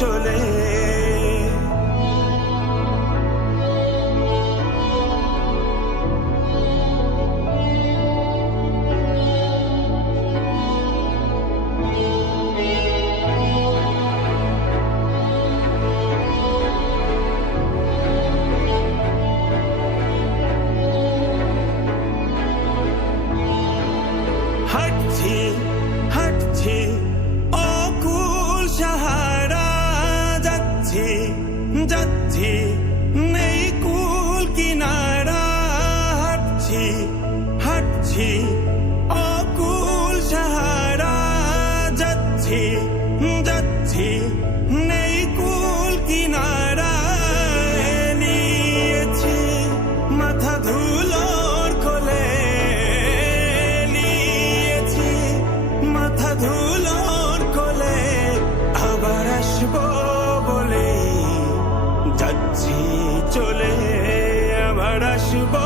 চলে। হাঁটছি হাঁটছি অকুল সাহারা, যাচ্ছি যাচ্ছি নেই কুল কিনারা। হাঁটছি হাঁটছি অকুল সাহারা, যাচ্ছি যাচ্ছি নেই কুল কিনারা। নিয়েছি মাথা ধুলোর কোলে, নিয়েছি মাথা ধুলোর কোলে। আবার আসবো বলে যাচ্ছি চলে, আবার আসবো